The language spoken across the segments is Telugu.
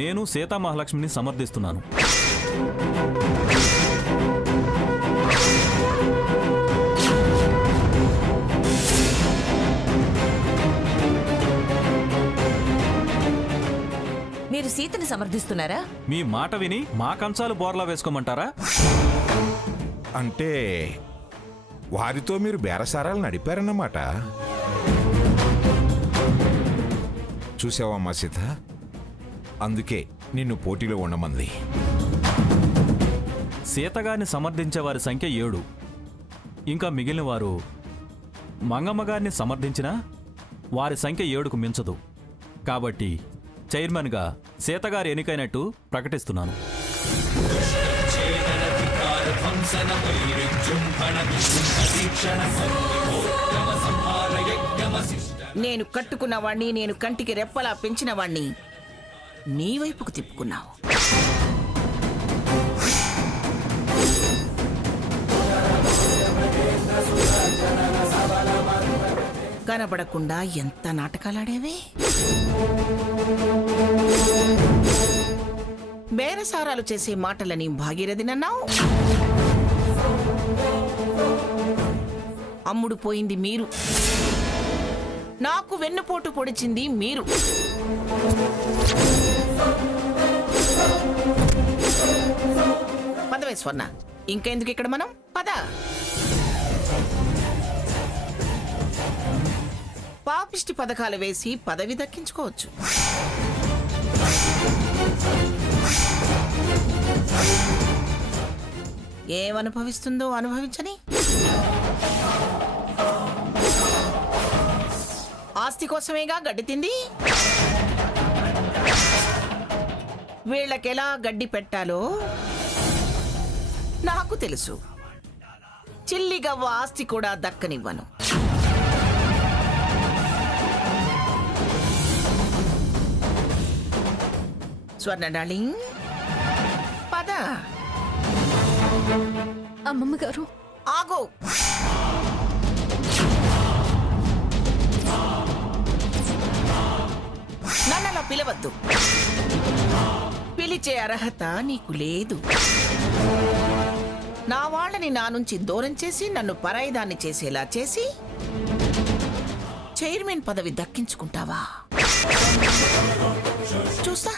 నేను సీతామహాలక్ష్మిని సమర్థిస్తున్నాను. మీరు సీతని సమర్థిస్తున్నారా? మీ మాట విని మా కంచాలు బోర్లా వేసుకోమంటారా? అంటే వారితో మీరు బేరసారాలు నడిపారన్నమాట. చూసావమ్మా సీత, అందుకే నిన్ను పోటీలో ఉండమంది. సీతగారిని సమర్థించే వారి సంఖ్య 7. ఇంకా మిగిలిన వారు మంగమ్మగారిని సమర్థించినా వారి సంఖ్య 7కు మించదు. కాబట్టి చైర్మన్గా సీతగారు ఎన్నికైనట్టు ప్రకటిస్తున్నాను. నేను కట్టుకున్న వాణ్ణి, నేను కంటికి రెప్పలా పెంచిన వాణ్ణి నీ వైపుకు తిప్పుకున్నావు. కనబడకుండా ఎంత నాటకాలాడేవే. బేరసారాలు చేసే మాటలని భాగీరథినన్నావు. అమ్ముడు పోయింది మీరు, నాకు వెన్నుపోటు పొడిచింది మీరు. పదవే స్వర్ణ, ఇంకెందుకు ఇక్కడ మనం? పద. పాపిష్టి పథకాలు వేసి పదవి దక్కించుకోవచ్చు. ఏమనుభవిస్తుందో అనుభవించని. ఆస్తి కోసమేగా గడ్డి తింది. వీళ్ళకెలా గడ్డి పెట్టాలో నాకు తెలుసు. చిల్లిగవ్వ ఆస్తి కూడా దక్కనివ్వను. స్వర్ణ డార్లింగ్, పద. అమ్మమ్మ గారు ఆగు. నన్నలా పిలవద్దు. పిలిచే అర్హత నీకు లేదు. నా వాళ్ళని నా నుంచి దూరం చేసి నన్ను పరాయిదాన్ని చేసేలా చేసి చైర్మన్ పదవి దక్కించుకుంటావా? చూస్తా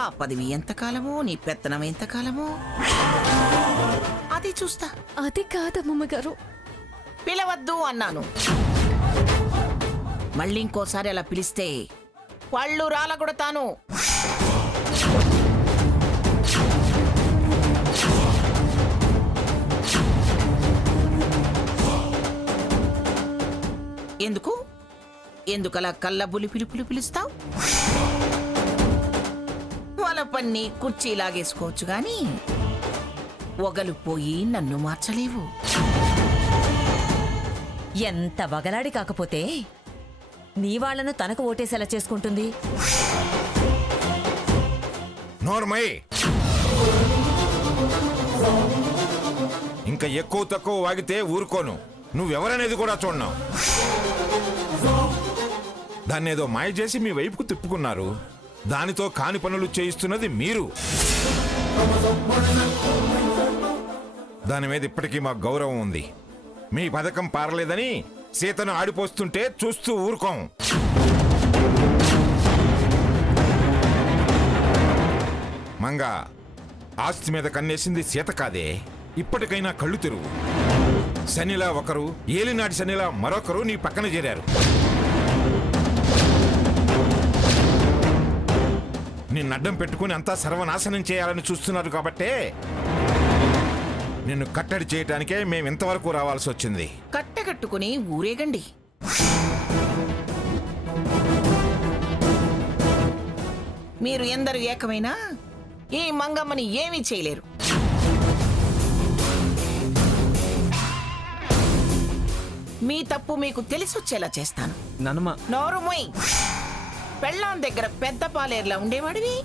ఆ పదవి ఎంతకాలమో, నీ పెత్తనం ఎంతకాలమో అది చూస్తా. అది కాదమ్మమ్మ గారు. పిలవద్దు అన్నాను. మళ్ళీ ఇంకోసారి అలా పిలిస్తే పళ్ళు రాలగొడతాను. ఎందుకు ఎందుకలా కళ్ళబులి పిలుపులు పిలుస్తావు? వాళ్ళ పన్ని కుర్చీ లాగేసుకోవచ్చు గాని ఒగలు పోయి నన్ను మార్చలేవు. ఎంత వగలాడి కాకపోతే నీ వాళ్లను తనకు ఓటేసేలా చేసుకుంటుంది. నోర్మై, ఇంకా ఎక్కువ తక్కువ వాగితే ఊరుకోను. నువ్వెవరనేది కూడా చూడను. దాన్నేదో మాయ చేసి మీ వైపుకు తిప్పుకున్నారు. దానితో కాని పనులు చేయిస్తున్నది మీరు. దాని మీద ఇప్పటికీ మాకు గౌరవం ఉంది. మీ పథకం పారలేదని సీతను ఆడిపోస్తుంటే చూస్తూ ఊరుకోం. మంగ, ఆస్తి మీద కన్నేసింది సీత కాదే. ఇప్పటికైనా కళ్ళు తెరువు. శనిలా ఒకరు, ఏలినాటి శనిలా మరొకరు నీ పక్కన చేరారు. నిన్నడ్డం పెట్టుకుని అంతా సర్వనాశనం చేయాలని చూస్తున్నారు. కాబట్టే నిన్ను కట్టడి చేయటానికే మేమింతవరకు రావాల్సి వచ్చింది. కట్టగట్టుకుని ఊరేగండి. మీరు ఎందరు ఏకమైనా ఈ మంగమ్మని ఏమీ చేయలేరు. మీ తప్పు మీకు తెలిసొచ్చేలా చేస్తాను. నోరు మొయ్. పెళ్ళాం దగ్గర పెద్ద పాలేరులా ఉండేవాడివి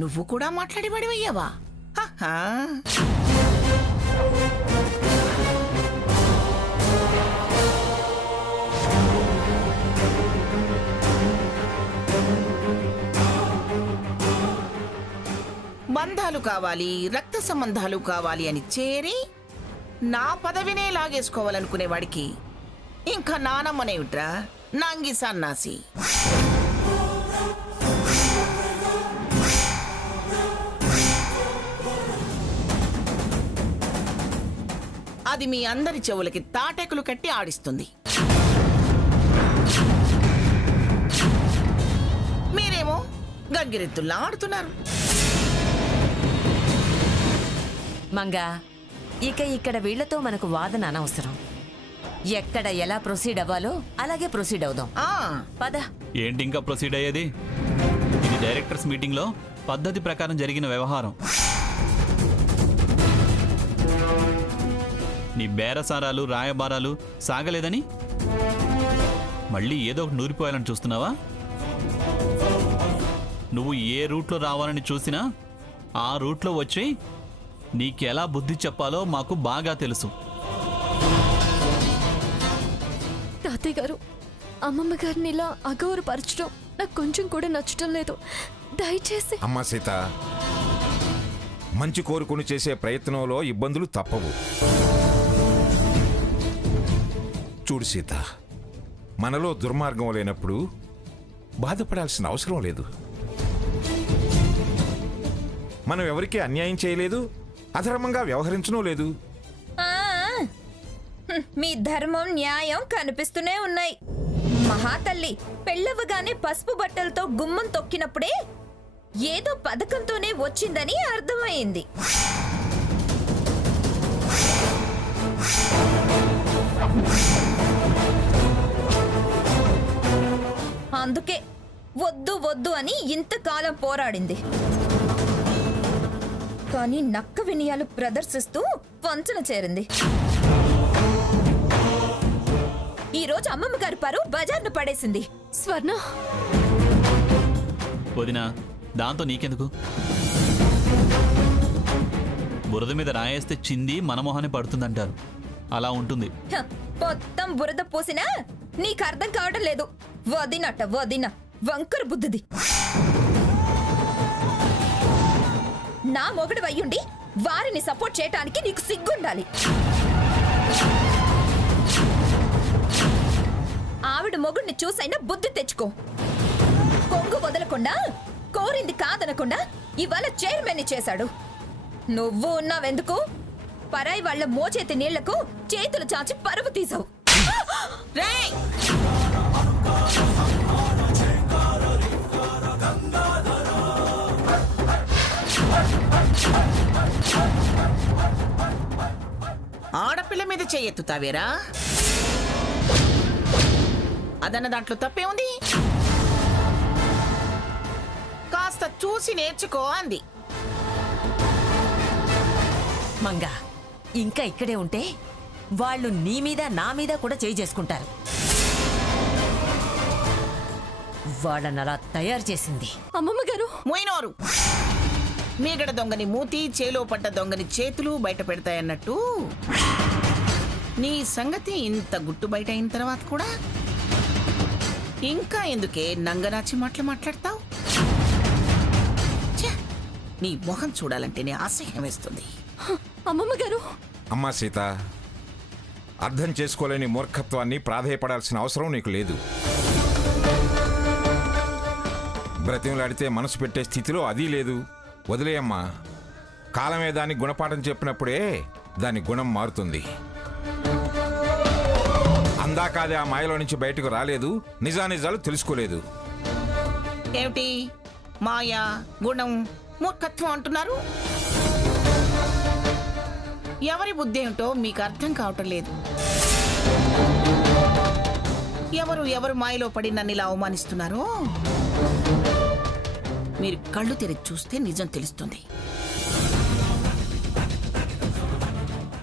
నువ్వు కూడా మాట్లాడేవాడివి అయ్యావా? బంధాలు కావాలి, రక్త సంబంధాలు కావాలి అని చేరి నా పదవినే లాగేసుకోవాలనుకునేవాడికి ఇంకా నానమ్మనేమిట్రా నాంగి సన్నాసి. అది మీ అందరి చెవులకి తాటెకులు కట్టి ఆడిస్తుంది. మీరేమో గంగిరెద్దుల్లా ఆడుతున్నారు. మంగా, ఇక ఇక్కడ వీళ్లతో మనకు వాదన అనవసరం. ఎక్కడ ఎలా ప్రొసీడ్ అవ్వాలో అలాగే ప్రొసీడ్ అవుదాం. ఆ పద. ఏంటి ఇంకా ప్రొసీడ్ అయ్యేది? ఇది డైరెక్టర్స్ మీటింగ్లో పద్ధతి ప్రకారం జరిగిన వ్యవహారం. నీ బేరసారాలు రాయబారాలు సాగలేదని మళ్ళీ ఏదో ఒకటి నూరిపోయాలని చూస్తున్నావా? నువ్వు ఏ రూట్లో రావాలని చూసినా ఆ రూట్లో వచ్చి నీకెలా బుద్ధి చెప్పాలో మాకు బాగా తెలుసు. తాతయ్య గారు, అమ్మమ్మ గారిని ఇలా అగౌరవపరచడం నాకు కొంచెం కూడా నచ్చటం లేదు. దయచేసి. అమ్మా సీత, మంచి కోరుకుని చేసే ప్రయత్నంలో ఇబ్బందులు తప్పవు. చూడు సీత, మనలో దుర్మార్గం లేనప్పుడు బాధపడాల్సిన అవసరం లేదు. మనం ఎవరికీ అన్యాయం చేయలేదు, అధర్మంగా వ్యవహరించడం లేదు. మీ ధర్మం న్యాయం కనిపిస్తూనే ఉన్నాయి. మహాతల్లి పెళ్ళవగానే పసుపు బట్టలతో గుమ్మం తొక్కినప్పుడే ఏదో పథకంతోనే వచ్చిందని అర్థమైంది. అందుకే వద్దు వద్దు అని ఇంతకాలం పోరాడింది. కానీ నక్క వినయాలు ప్రదర్శిస్తూ వంచన చేరింది. ఈ రోజు అమ్మమ్మ గారి పరువు బజార్ను పడేసింది. స్వర్ణ, వదినా, దాంతో నీకెందుకు? బురద మీద రాయేస్తే చింది మన మొహాన్ని పడుతుందంటారు. అలా ఉంటుంది. హ, మొత్తం బురద పోసినా నీకు అర్థం కావడం లేదు. వదినట వదిన వంకర బుద్ధిది. నా మొగుడు అయ్యుండి వారిని సపోర్ట్ చేయటానికి నీకు సిగ్గుండాలి. ఆవిడ మొగుడిని చూసైనా బుద్ధి తెచ్చుకో. కొంగు వదలకుండా, కోరింది కాదనకుండా ఇవాళ చైర్మన్ చేశాడు. నువ్వు ఉన్నావెందుకు? పరాయి వాళ్ల మోచేతి నీళ్లకు చేతులు చాచి పరువు తీసావు. రేయ్! ఆడపిల్ల మీద చెయ్యెత్తుతావేరా? అదన్న దాంట్లో తప్పే ఉంది. కాస్త చూసి నేర్చుకో అంది. మంగా, ఇంకా ఇక్కడే ఉంటే వాళ్ళు నీ మీద నా మీద కూడా చేయి చేసుకుంటారు. వాళ్ళని అలా తయారు చేసింది అమ్మమ్మ గారు. మోయినోరు, మీగడ దొంగని మూతి, చేలో పడ్డ దొంగని చేతులు బయట పెడతాయన్నట్టు నీ సంగతి ఇంత గుట్టు బయట అయిన తర్వాత కూడా ఇంకా ఎందుకే నంగనాచి మాట్లాడతావు? నీ మొహం చూడాలంటేనే అసహ్యం వేస్తుంది. అమ్మమ్మ గారు. అమ్మా సీత, అర్థం చేసుకోలేని మూర్ఖత్వాన్ని ప్రాధేయపడాల్సిన అవసరం నీకు లేదు. బ్రతిమలాడితే మనసు పెట్టే స్థితిలో అది లేదు. వదిలేయమ్మా. కాలమే దాని గుణపాఠం చెప్పినప్పుడే దాని గుణం మారుతుంది. అందాకాదే ఆ మాయలో నుంచి బయటకు రాలేదు, నిజానిజాలు తెలుసుకోలేదు. ఏమిటి మాయా, గుణం, మూర్ఖత్వం అంటున్నారు? ఎవరి బుద్ధి ఏమిటో మీకు అర్థం కావటం లేదు. ఎవరు మాయలో పడి నన్ను ఇలా అవమానిస్తున్నారో మీరు కళ్ళు తెరిచి చూస్తే నిజం తెలుస్తుంది.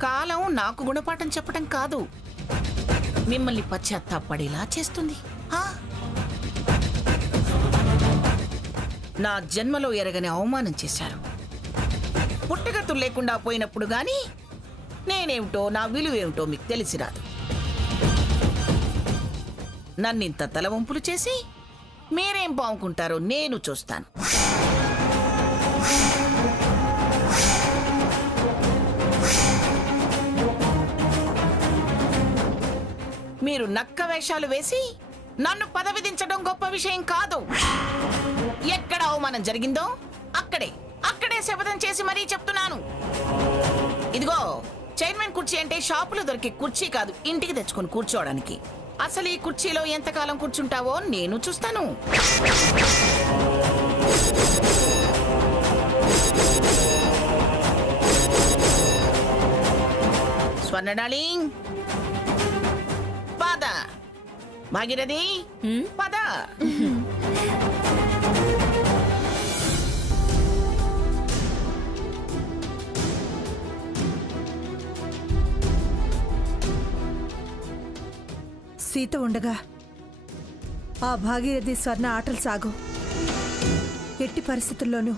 కాలం నాకు గుణపాఠం చెప్పడం కాదు, మిమ్మల్ని పశ్చాత్తాపడేలా చేస్తుంది. నా జన్మలో ఎరగని అవమానం చేశారు. పుట్టగతులు లేకుండా పోయినప్పుడు గాని నేనేమిటో, నా విలువేమిటో మీకు తెలిసి రాదు. నన్నింత తలవంపులు చేసి మీరేం బాగుంటారో నేను చూస్తాను. మీరు నక్క వేషాలు వేసి నన్ను పదవి దించడం గొప్ప విషయం కాదు. ఎక్కడ అవమానం జరిగిందో అక్కడే శపథం చేసి మరీ చెప్తున్నాను. ఇదిగో, చైర్మన్ కుర్చీ అంటే షాపులో దొరికే కుర్చీ కాదు, ఇంటికి తెచ్చుకొని కూర్చోవడానికి. అసలు ఈ కుర్చీలో ఎంతకాలం కూర్చుంటావో నేను చూస్తాను. స్వర్ణ డార్లింగ్, పద. భాగీరథి, పద. సీత ఉండగా ఆ భాగీరథి స్వర్ణ ఆటలు సాగు. ఎట్టి పరిస్థితుల్లోనూ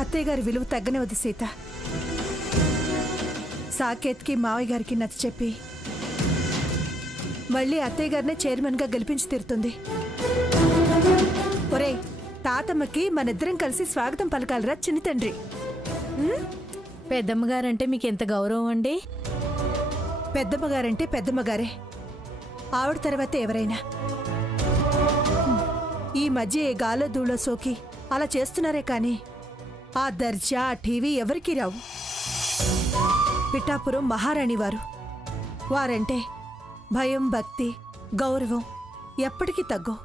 అత్తయ్య గారి విలువ తగ్గనివద్దు సీత. సాకేత్కి మావయ్య గారికి నచ్చ చెప్పి మళ్ళీ అత్తయ్య గారినే చైర్మన్గా గెలిపించి తీరుతుంది. ఒరేయ్, తాతమ్మకి మనిద్దరం కలిసి స్వాగతం పలకాలరా చిన్ని తండ్రి. పెద్దమ్మగారంటే మీకు ఎంత గౌరవం అండి? పెద్దమ్మగారంటే పెద్దమ్మగారే, ఆవిడ తర్వాత ఎవరైనా. ఈ మధ్య ఏ గాలో దూలో సోకి అలా చేస్తున్నారే కానీ ఆ దర్జా ఆ టీవీ ఎవరికీ రావు. పిఠాపురం మహారాణి వారంటే భయం, భక్తి, గౌరవం ఎప్పటికీ తగ్గవు.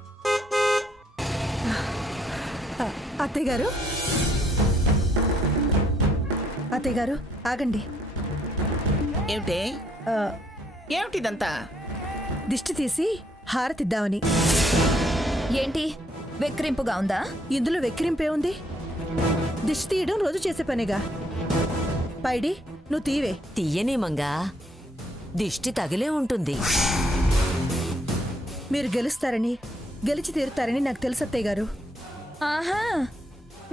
అత్తయ్య గారు ఆగండి. ఏమిటిదంతా? దిష్టి తీసి హారతిద్దామని. ఏంటి వెక్కిరింపుగా ఉందా? ఇందులో వెక్కిరింపే ఉంది? దిష్టి తీయడం రోజు చేసే పనిగా. పైడి నువ్వు తీవే. తీయని మంగా, దిష్టి తగిలే ఉంటుంది. మీరు గెలుస్తారని, గెలిచి తీరుతారని నాకు తెలుసు అత్తయ్య గారు. ఆహా,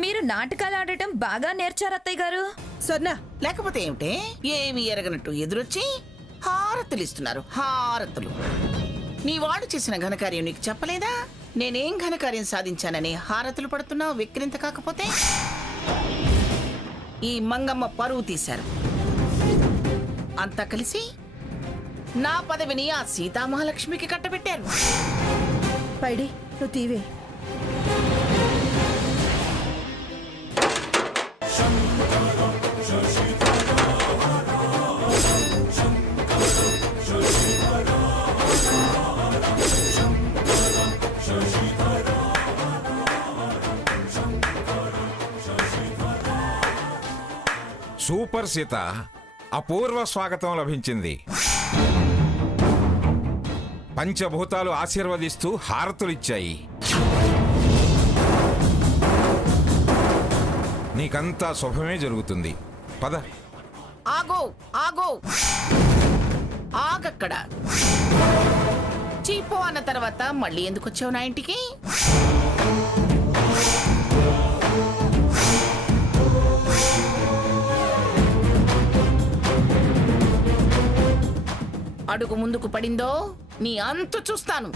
మీరు నాటకాలు ఆడటం బాగా నేర్చారు అత్తయ్య గారు. స్వర్ణ, లేకపోతే ఏమిటే, ఏమి ఎరగనట్టు ఎదురొచ్చి హారతులు ఇస్తున్నారు. హారతులు. నీ వాడు చేసిన ఘనకార్యం నీకు చెప్పలేదా? నేనేం ఘనకార్యం సాధించానని హారతులు పడుతున్నావు వెక్కిరింత కాకపోతే? ఈ మంగమ్మ పరువు తీశారు. అంతా కలిసి నా పదవిని ఆ సీతామహాలక్ష్మికి కట్టబెట్టారు. పైడి నువ్వు తీవే. సూపర్ సీత, అపూర్వ స్వాగతం లభించింది. పంచభూతాలు ఆశీర్వదిస్తూ హారతులిచ్చాయి. నీకంతా శుభమే జరుగుతుంది. పద. ఆగో ఆగో, ఆగక్కడ. చీపో అన్న తర్వాత మళ్ళీ ఎందుకు వచ్చావు నా ఇంటికి? అడుగు ముందుకు పడిందో నీ అంతు చూస్తాను.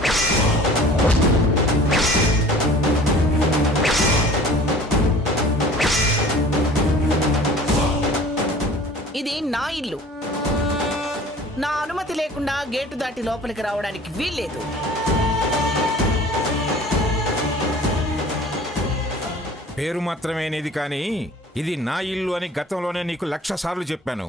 ఇది నా ఇల్లు. నా అనుమతి లేకుండా గేటు దాటి లోపలికి రావడానికి వీల్లేదు. పేరు మాత్రమే నీది, కానీ ఇది నా ఇల్లు అని గతంలోనే నీకు 1,00,000 సార్లు చెప్పాను.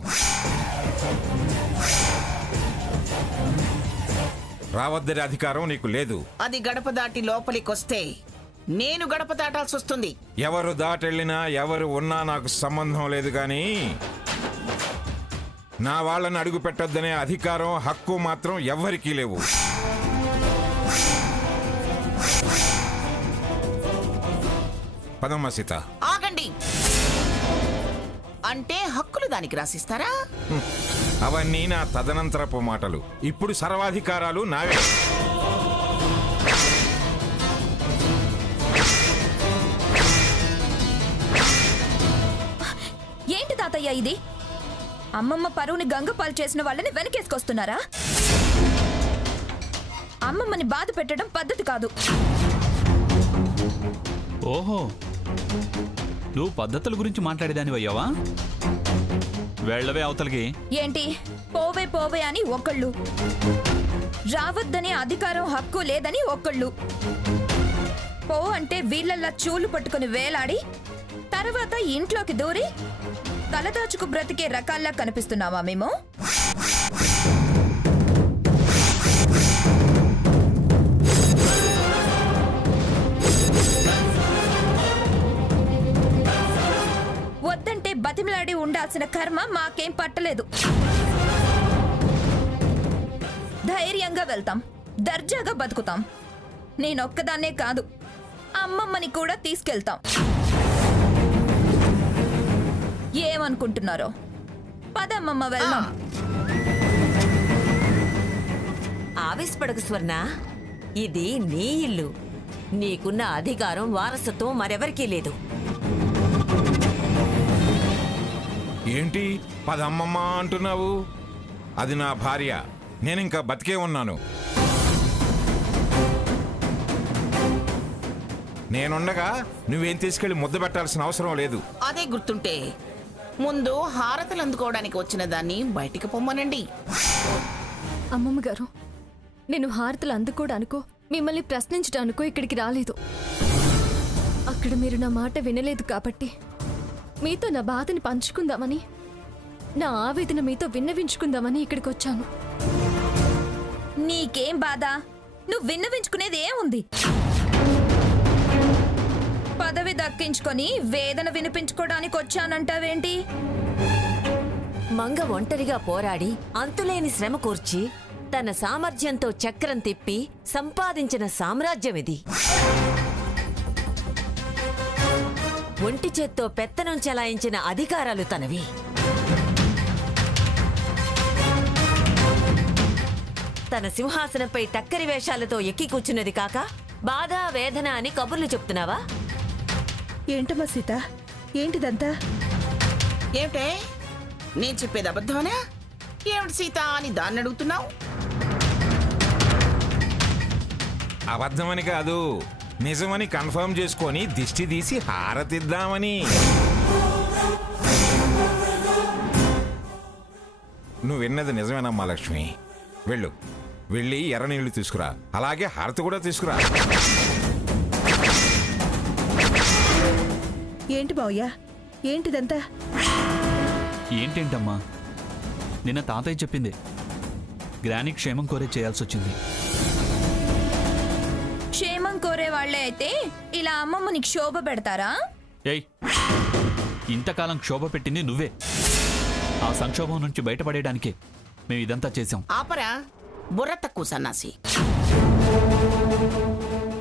రావద్దనే అధికారం నీకు లేదు. అది గడప దాటి లోపలికొస్తే నేను గడప దాటాల్సి వస్తుంది. ఎవరు దాటెళ్ళినా ఎవరు ఉన్నా నాకు సంబంధం లేదు, కానీ నా వాళ్ళని అడుగు పెట్టొద్దనే అధికారం, హక్కు మాత్రం ఎవ్వరికీ లేవు. పదమ్మ సీత. ఆగండి. అంటే హక్కులు దానికి రాసిస్తారా? అవన్నీ నా తదనంతరపు మాటలు. ఇప్పుడు సర్వాధికారాలు నావే. ఏంటి తాతయ్య ఇది? అమ్మమ్మ పరువుని గంగపాలు చేసిన వాళ్ళని వెనకేసుకొస్తున్నారా? అమ్మమ్మని బాధ పెట్టడం పద్ధతి కాదు. ఓహో, నువ్వు పద్ధతుల గురించి మాట్లాడేదాని అయ్యావా? వెళ్ళవే అవతలికి. ఏంటి పోవే పోవే అని ఒకళ్ళు, రావద్దనే అధికారం హక్కు లేదని ఒకళ్ళు, పో అంటే వీళ్ళల్లా చూలు పట్టుకుని వేలాడి తర్వాత ఇంట్లోకి దూరి తలదాచుకు బ్రతికే రకాల్లా కనిపిస్తున్నావా మేము? వద్దంటే బతిమిలాడి ఉండాల్సిన కర్మ మాకేం పట్టలేదు. ధైర్యంగా వెళ్తాం, దర్జాగా బతుకుతాం. నేనొక్కదాన్నే కాదు, అమ్మమ్మని కూడా తీసుకెళ్తాం. ఏమనుకుంటున్నారో? పదమ్మమ్మ వెళ్దాం. ఆవేశపడకు స్వర్ణ, ఇది నీ ఇల్లు. నీకున్న అధికారం వారసత్వం మరెవరికీ లేదు. ఏంటి పదమ్మమ్మ అంటున్నావు? అది నా భార్య, నేనింకా బతికే ఉన్నాను. నేనుండగా నువ్వేం తీసుకెళ్లి ముద్ద పెట్టాల్సిన అవసరం లేదు. అదే గుర్తుంటే ముందు హారతలు అందుకోవడానికి వచ్చిన దాన్ని బయటికి పొమ్మనండి. అమ్మమ్మ గారు, నేను హారతులు అందుకోడానికో మిమ్మల్ని ప్రశ్నించడానికో ఇక్కడికి రాలేదు. అక్కడ మీరు నా మాట వినలేదు కాబట్టి మీతో నా బాధని పంచుకుందామని, నా ఆవేదన మీతో విన్నవించుకుందామని ఇక్కడికి వచ్చాను. నీకేం బాధ? నువ్వు విన్నవించుకునేది ఏముంది? పదవి దక్కించుకొని వేదన వినిపించుకోవడానికి వచ్చానంటావేంటి? మంగ ఒంటరిగా పోరాడి అంతులేని శ్రమ కూర్చి తన సామర్థ్యంతో చక్రం తిప్పి సంపాదించిన సామ్రాజ్యం ఇది. ఒంటి చేత్తో పెత్తనం చెలాయించిన అధికారాలు తనవి. తన సింహాసనంపై టక్కరి వేషాలతో ఎక్కి కూర్చున్నది కాక బాధ వేదన అని కబుర్లు చెప్తున్నావా? ఏంటమ్మా సీత, ఏంటిదంతా? ఏమిటే నేను చెప్పేది అబద్ధమనా? ఏమిటి సీత అని దాన్ని అడుగుతున్నావు? అబద్ధమని కాదు, నిజమని కన్ఫర్మ్ చేసుకొని దిష్టి తీసి హారతిద్దామని. నువ్వు విన్నది నిజమేనమ్మా లక్ష్మి. వెళ్ళి ఎర్ర నీళ్లు తీసుకురా, అలాగే హారతి కూడా తీసుకురా. ఏంటి బావయ్య, ఏంటిదంతా? ఏంటేంటమ్మా, నిన్న తాతయ్య చెప్పింది. గ్రాని క్షేమం కోరే చేయాల్సి వచ్చింది. క్షేమం కోరే వాళ్లే అయితే ఇలా అమ్మమ్మని క్షోభ పెడతారా? ఏయ్, ఇంతకాలం క్షోభ పెట్టింది నువ్వే. ఆ సంక్షోభం నుంచి బయటపడేయడానికే మేము ఇదంతా చేశాం. ఆపరా బుర్ర తక్కువ సన్నాసి.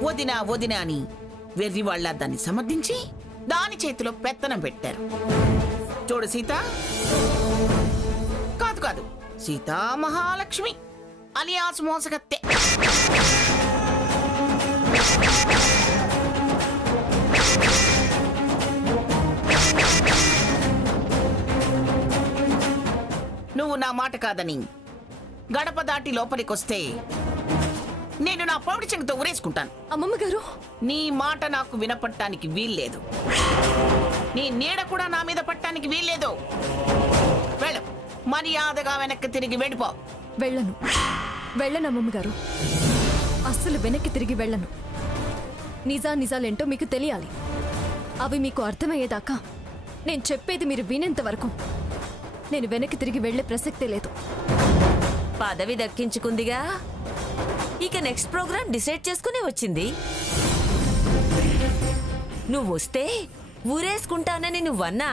వదినా వదినా అని వెర్రి వాళ్ళ దాన్ని సమర్థించి దాని చేతిలో పెత్తనం పెట్టారు. చూడు సీత, కాదు సీతా మహాలక్ష్మి అలియాస్ మోసగత్తె. నువ్వు నా మాట కాదని గడప దాటి లోపలికొస్తే నేను నా పౌడి చెంగుతో ఉరేసుకుంటాను. అమ్మమ్మ గారు, నీ మాట నాకు వినపడటానికి వీల్లేదు. నీ నీడ కూడా నా మీద పట్టడానికి వీల్లేదు. వెళ్ళు, మర్యాదగా వెనక్కి తిరిగి వెళ్ళిపో. వెళ్ళను అమ్మమ్మ గారు, అస్సలు వెనక్కి తిరిగి వెళ్ళను. నిజాలేంటో మీకు తెలియాలి. అవి మీకు అర్థమయ్యేదాకా నేను చెప్పేది మీరు వినేంత వరకు నేను వెనక్కి తిరిగి వెళ్లే ప్రసక్తే లేదు. పదవి దక్కించుకుందిగా, ఇక నెక్స్ట్ ప్రోగ్రామ్ డిసైడ్ చేసుకునే వచ్చింది. నువ్వు వస్తే ఊరేసుకుంటానని నువ్వన్నా,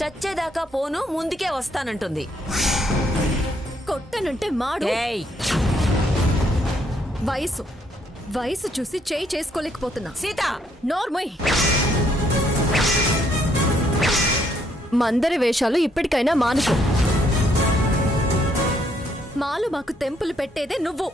చచ్చేదాకా పోను ముందుకే వస్తానంటుంది. కొట్టనంటే మాడు. ఏయ్, వయసు చూసి చేయి చేసుకోలేకపోతున్నా. సీత, నోర్మోయ్. మందరి వేషాలు ఇప్పటికైనా మానుకో. మాలు మాకు తెంపులు పెట్టేదే నువ్వు.